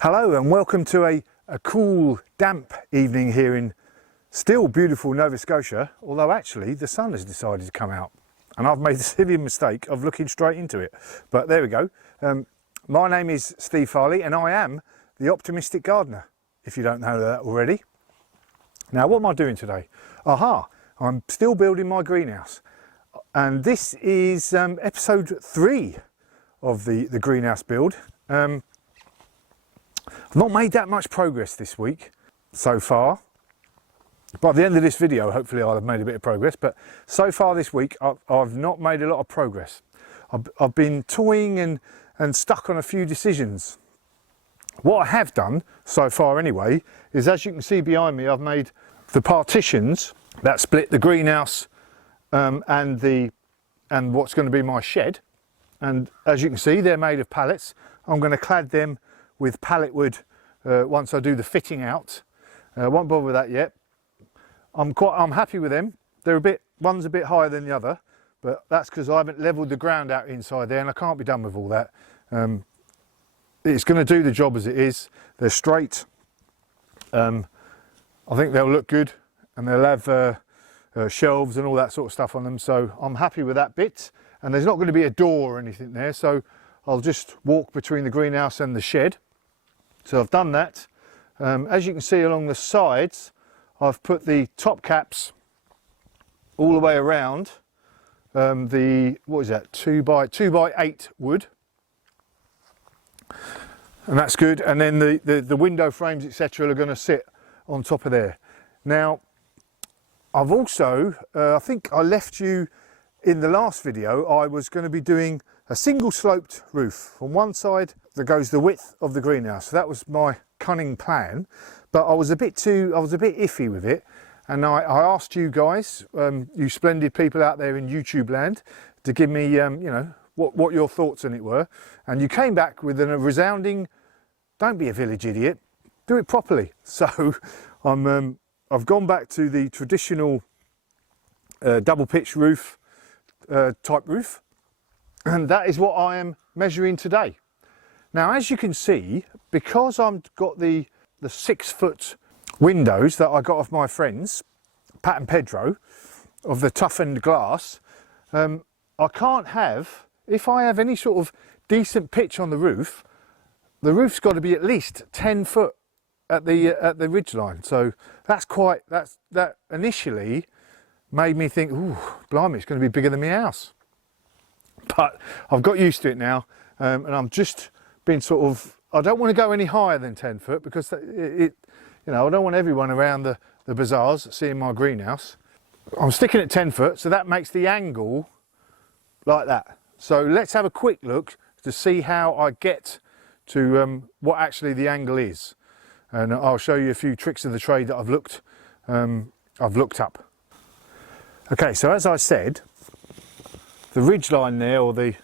Hello and welcome to a cool, damp evening here in still beautiful Nova Scotia, although actually the sun has decided to come out and I've made the silly mistake of looking straight into it. But there we go. My name is Steve Farley and I am the Optimistic Gardener, if you don't know that already. Now what am I doing today? I'm still building my greenhouse and this is episode 3 of the greenhouse build. I've not made that much progress this week so far. By the end of this video, hopefully I'll have made a bit of progress, but so far this week, I've not made a lot of progress. I've been toying and stuck on a few decisions. What I have done so far anyway, is as you can see behind me, I've made the partitions that split the greenhouse and what's going to be my shed. And as you can see, they're made of pallets. I'm going to clad them with pallet wood once I do the fitting out. I won't bother with that yet. I'm happy with them. One's a bit higher than the other, but that's because I haven't leveled the ground out inside there and I can't be done with all that. It's going to do the job as it is. They're straight. I think they'll look good and they'll have shelves and all that sort of stuff on them, so I'm happy with that bit. And there's not going to be a door or anything there, so I'll just walk between the greenhouse and the shed. So I've done that. As you can see along the sides, I've put the top caps all the way around what is that, 2x8 wood. And that's good. And then the window frames, etc. are going to sit on top of there. Now, I've also, I think I left you in the last video, I was going to be doing a single sloped roof. On one side that goes the width of the greenhouse. So that was my cunning plan, but I was a bit iffy with it. And I asked you guys, you splendid people out there in YouTube land, to give me, you know, what your thoughts on it were. And you came back with a resounding, don't be a village idiot, do it properly. So I've gone back to the traditional double pitch roof type roof. And that is what I am measuring today. Now, as you can see, because I've got the 6-foot windows that I got off my friends, Pat and Pedro, of the toughened glass, I can't have, if I have any sort of decent pitch on the roof's got to be at least 10 foot at the ridge line. So that initially made me think, ooh, blimey, it's going to be bigger than my house. But I've got used to it now, and I'm just being sort of, I don't want to go any higher than 10 foot because you know, I don't want everyone around the bazaars seeing my greenhouse. I'm sticking at 10 foot, so that makes the angle like that. So let's have a quick look to see how I get to what actually the angle is. And I'll show you a few tricks of the trade that I've looked up. Okay, so as I said, the ridge line there, or the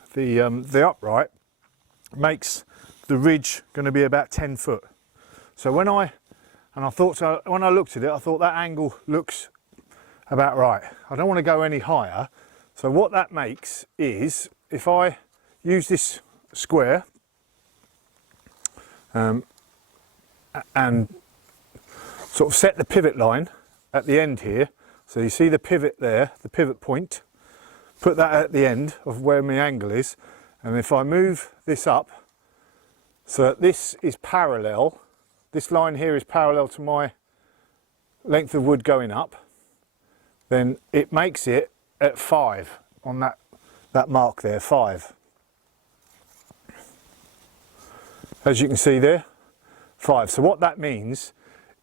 upright, makes the ridge going to be about 10 foot. So when I looked at it, I thought that angle looks about right. I don't want to go any higher. So what that makes is, if I use this square and sort of set the pivot line at the end here, so you see the pivot there, the pivot point, put that at the end of where my angle is, and if I move this up so that this is parallel, this line here is parallel to my length of wood going up, then it makes it at 5 on that mark there, 5. As you can see there, 5. So what that means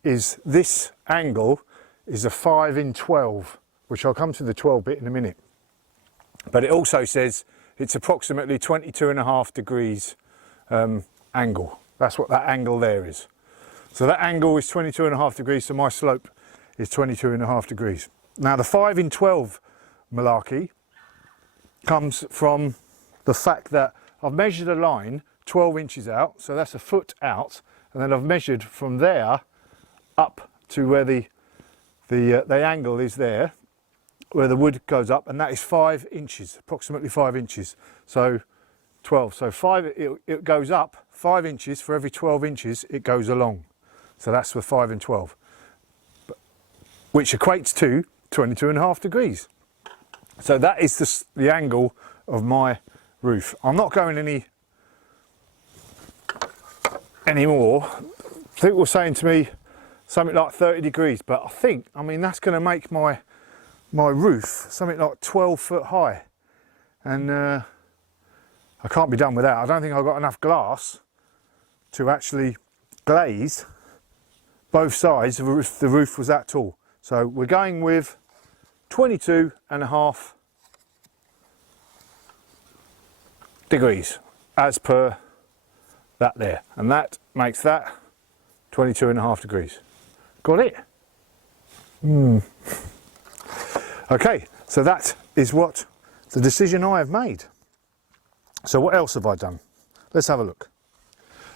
is this angle is a 5 in 12, which I'll come to the 12 bit in a minute. But it also says it's approximately 22.5 degrees angle. That's what that angle there is. So that angle is 22.5 degrees, so my slope is 22.5 degrees. Now the 5 in 12 malarkey comes from the fact that I've measured a line 12 inches out, so that's a foot out, and then I've measured from there up to where the angle is there, where the wood goes up, and that is 5 inches, approximately 5 inches. So 12, so 5, it goes up 5 inches for every 12 inches it goes along. So that's the 5 and 12, which equates to 22.5 degrees. So that is the angle of my roof. I'm not going any more. People were saying to me something like 30 degrees, but I mean that's going to make my roof something like 12 foot high, and I can't be done with that. I don't think I've got enough glass to actually glaze both sides if the roof was that tall. So we're going with 22.5 degrees as per that there, and that makes that 22.5 degrees. Got it? Okay, so that is what the decision I have made. So what else have I done? Let's have a look.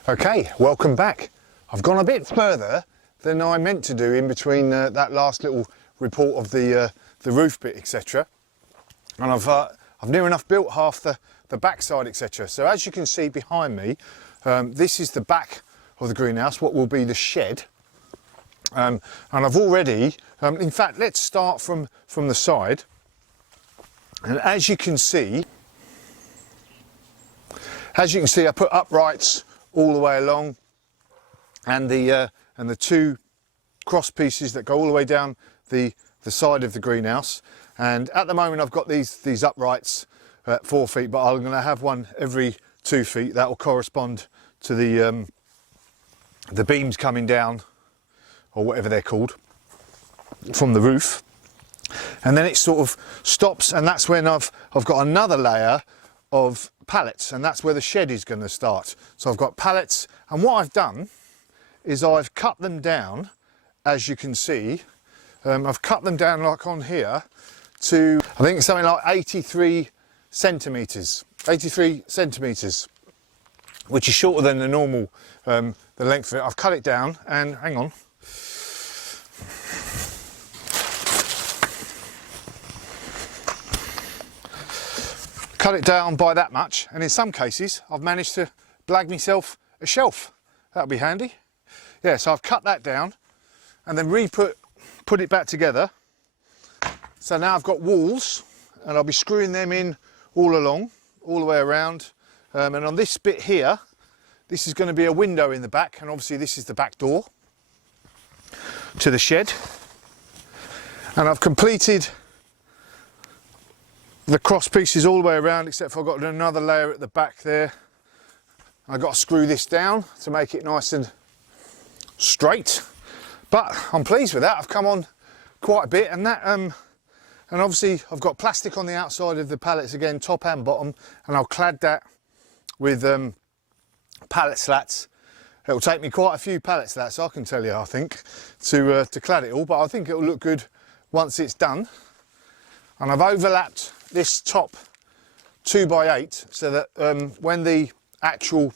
Okay, welcome back. I've gone a bit further than I meant to do in between that last little report of the roof bit, etc. And I've near enough built half the backside, etc. So as you can see behind me, this is the back of the greenhouse, what will be the shed. And I've already, in fact, let's start from the side. And as you can see, I put uprights all the way along, and the two cross pieces that go all the way down the side of the greenhouse. And at the moment I've got these uprights at 4 feet, but I'm going to have one every 2 feet. That will correspond to the beams coming down, or whatever they're called, from the roof. And then it sort of stops, and that's when I've got another layer of pallets, and that's where the shed is going to start. So I've got pallets, and what I've done is I've cut them down, as you can see. I've cut them down like on here to, I think it's something like 83 centimetres, which is shorter than the normal, the length of it. I've cut it down, and hang on. Cut it down by that much, and in some cases I've managed to blag myself a shelf. That'll be handy. Yeah, so I've cut that down and then put it back together. So now I've got walls, and I'll be screwing them in all along, all the way around. And on this bit here, this is going to be a window in the back, and obviously this is the back door to the shed. And I've completed the cross pieces all the way around, except for I've got another layer at the back there. I've got to screw this down to make it nice and straight, but I'm pleased with that. I've come on quite a bit, and that and obviously I've got plastic on the outside of the pallets again, top and bottom, and I'll clad that with pallet slats. It'll take me quite a few pallet slats, I can tell you, I think, to clad it all, but I think it'll look good once it's done. And I've overlapped this top 2x8 so that when the actual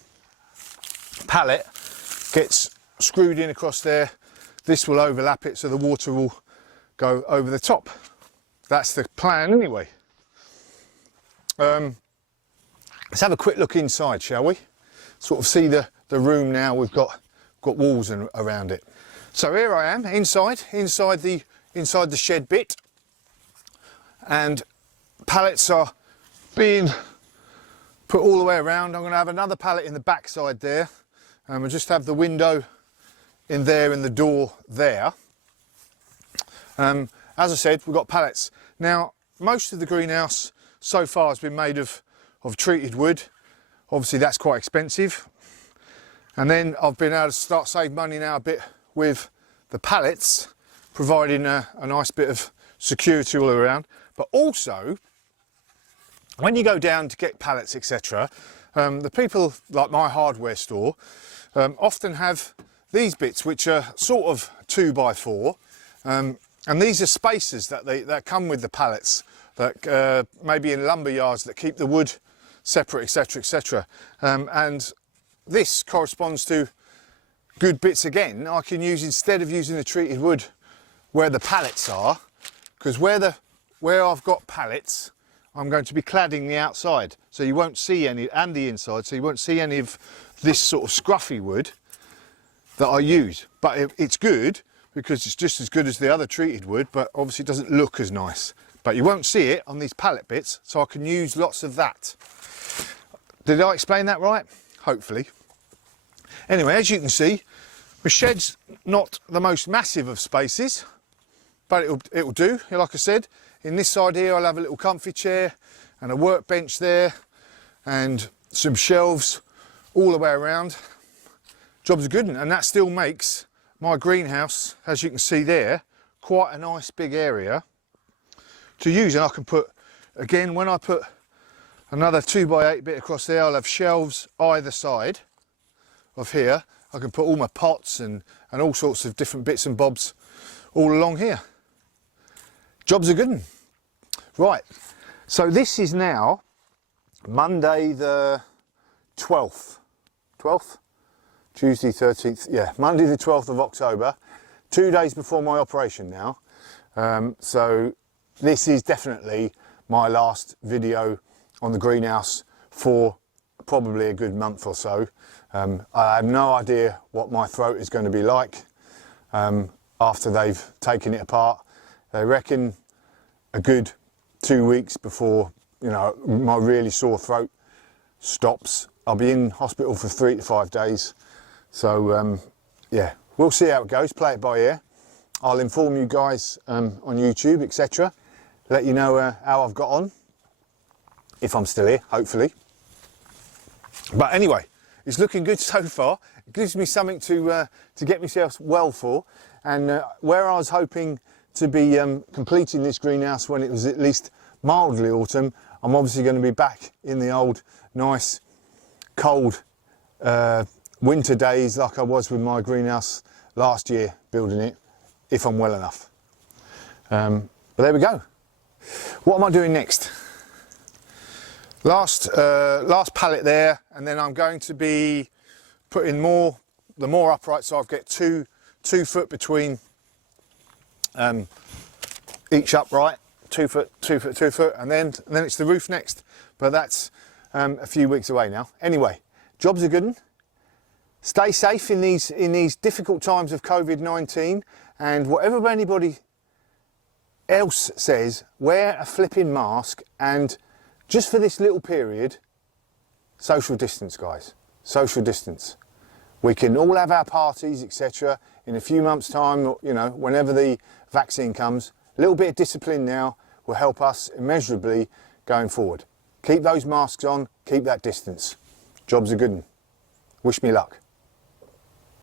pallet gets screwed in across there, this will overlap it so the water will go over the top. That's the plan anyway. Let's have a quick look inside, shall we? Sort of see the room now. We've got walls around it. So here I am inside the shed bit, and pallets are being put all the way around. I'm going to have another pallet in the back side there, and we'll just have the window in there and the door there. As I said, we've got pallets. Now, most of the greenhouse so far has been made of treated wood. Obviously that's quite expensive. And then I've been able to start save money now a bit with the pallets, providing a nice bit of security all around. But also, when you go down to get pallets, etc., the people like my hardware store often have these bits which are sort of 2x4, and these are spacers that come with the pallets, that maybe in lumber yards, that keep the wood separate, etc., etc. And this corresponds to good bits again I can use instead of using the treated wood where the pallets are, because where I've got pallets, I'm going to be cladding the outside, so you won't see any, and the inside, so you won't see any of this sort of scruffy wood that I use, but it's good because it's just as good as the other treated wood, but obviously it doesn't look as nice. But you won't see it on these pallet bits, so I can use lots of that. Did I explain that right? Hopefully. Anyway, as you can see, the shed's not the most massive of spaces, but it'll do. Like I said, in this side here I'll have a little comfy chair and a workbench there and some shelves all the way around. Job's a good one, and that still makes my greenhouse, as you can see there, quite a nice big area to use. And I can put, again, when I put another 2x8 bit across there, I'll have shelves either side of here. I can put all my pots and all sorts of different bits and bobs all along here. Job's a good one. Right, so this is now Monday the 12th. Tuesday 13th, yeah, Monday the 12th of October, 2 days before my operation now. So this is definitely my last video on the greenhouse for probably a good month or so. I have no idea what my throat is going to be like after they've taken it apart. They reckon a good 2 weeks before, you know, my really sore throat stops. I'll be in hospital for 3 to 5 days. So yeah, we'll see how it goes, play it by ear. I'll inform you guys on YouTube, etc. Let you know how I've got on, if I'm still here, hopefully. But anyway, it's looking good so far. It gives me something to get myself well for. And where I was hoping to be completing this greenhouse when it was at least mildly autumn, I'm obviously going to be back in the old, nice, cold winter days like I was with my greenhouse last year building it, if I'm well enough. But there we go. What am I doing next? Last pallet there, and then I'm going to be putting the more upright, so I've got two foot between each upright, 2 foot, 2 foot, 2 foot, and then it's the roof next. But that's a few weeks away now. Anyway, job's a good one. Stay safe in these difficult times of COVID-19, and whatever anybody else says, wear a flipping mask, and just for this little period, social distance, guys. Social distance. We can all have our parties, etc. in a few months' time, you know, whenever the vaccine comes. A little bit of discipline now will help us immeasurably going forward. Keep those masks on, keep that distance. Job's a good one. Wish me luck.